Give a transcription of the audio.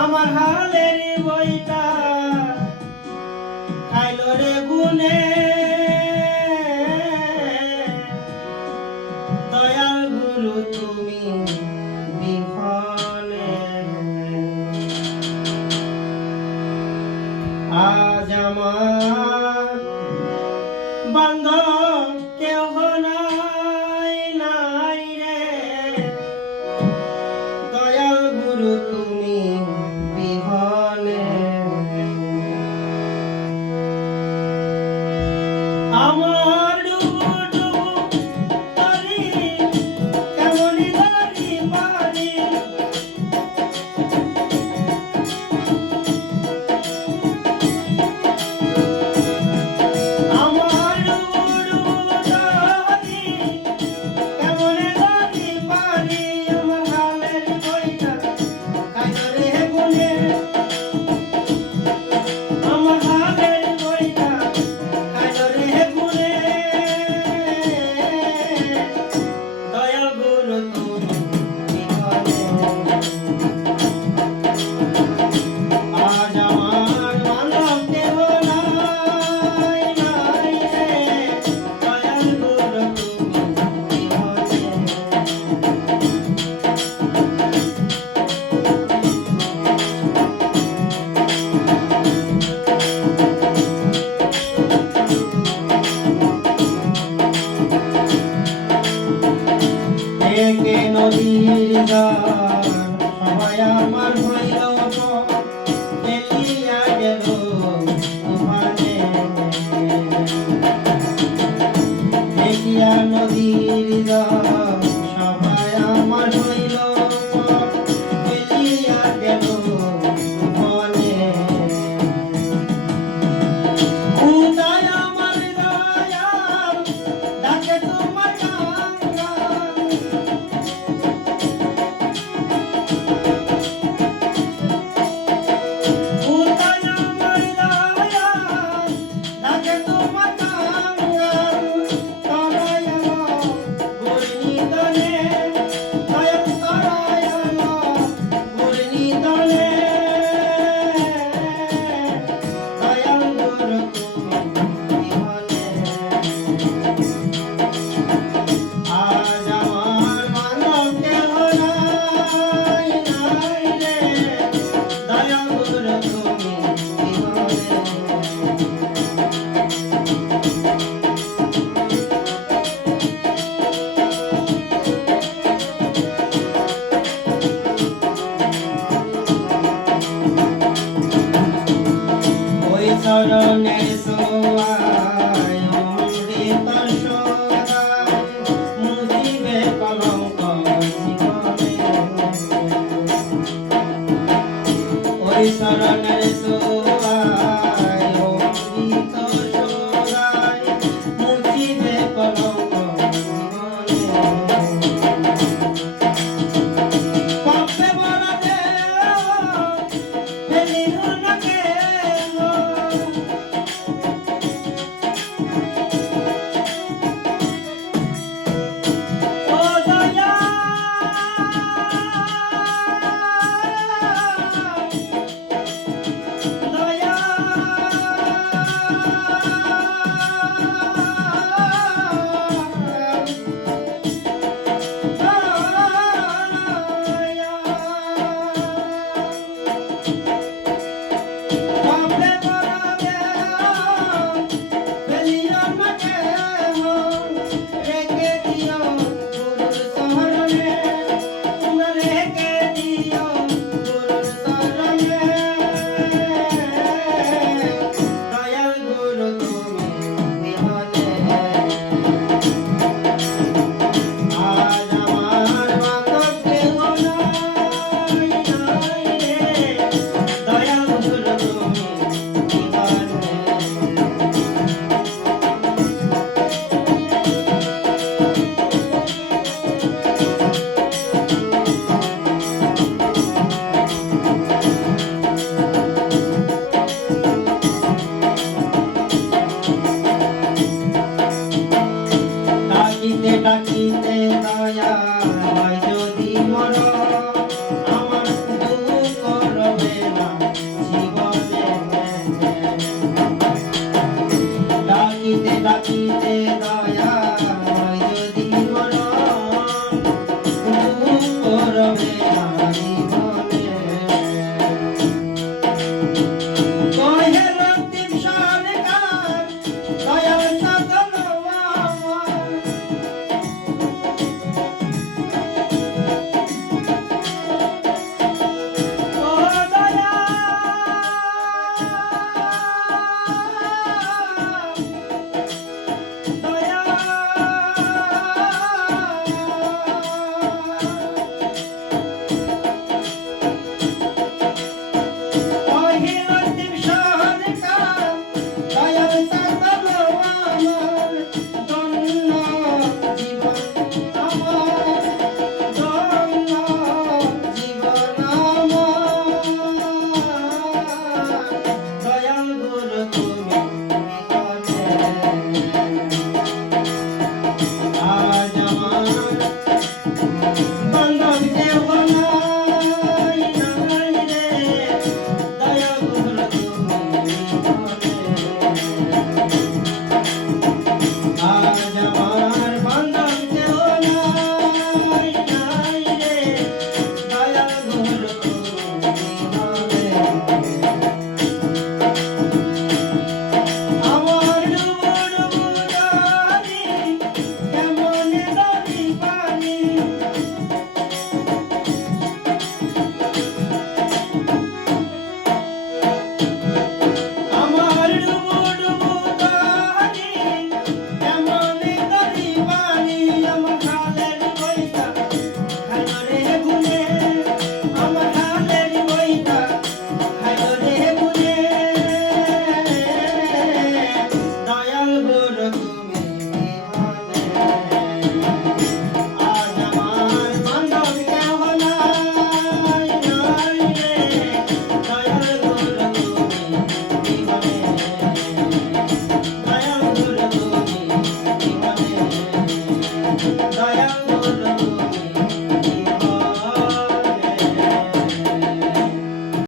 আমার হালের বইটা খাইল রে গুনে দয়াল গুরু তুমি বিফলে আজ আমার বান্ধব কেহ নাই নাই রে দয়াল গুরু তুমি বিহনে আমার ডুবু ডুবু তরি কেমনি ধরি পারি আমার ডুবু ডুবু তরি কেমনি ধরি পারি আমার হালের বইটা খাইল রে গুনে আমার হালের বইটা খাইল রে গুনে দয়াল গুরু তুমি বিহনে আজ আমার মানব কেহ নাই নাই রে দয়াল গুরু তুমি বিহনে একে নদীর গান সবাই আমার হইল ফেলিয়া গেল তুফানে দেখিয়া নদীর গান সবাই আমার হইল ফেলিয়া গেল তুফানে উদয় আমার দয়াল ডাকে তোমার গঙ্গা উদয় আমার দয়াল ডাকে তোমার গঙ্গা তারাই আমার গুরনিদনে দয়াল তারাই আমার গুরনিদনে দয়াল গুরু তুমি বিহনে আজ আমার মানব কেহ নাই নাই রে দয়াল গুরু তুমি বিহনে ওই চরণের সোয়ায় অমৃত সদায় মুজিবে কলঙ্ক জীবনে ওই চরণের সোয়ায় অমৃত সদায় মুজিবে কলঙ্ক জীবনে পাপে ভরা দেহ ফেলিল না কেহ ও দয়াল হবে না জীবনে। কহে লতিফ সরকার দয়াল চাতন আমার, ও দয়াল জীবনে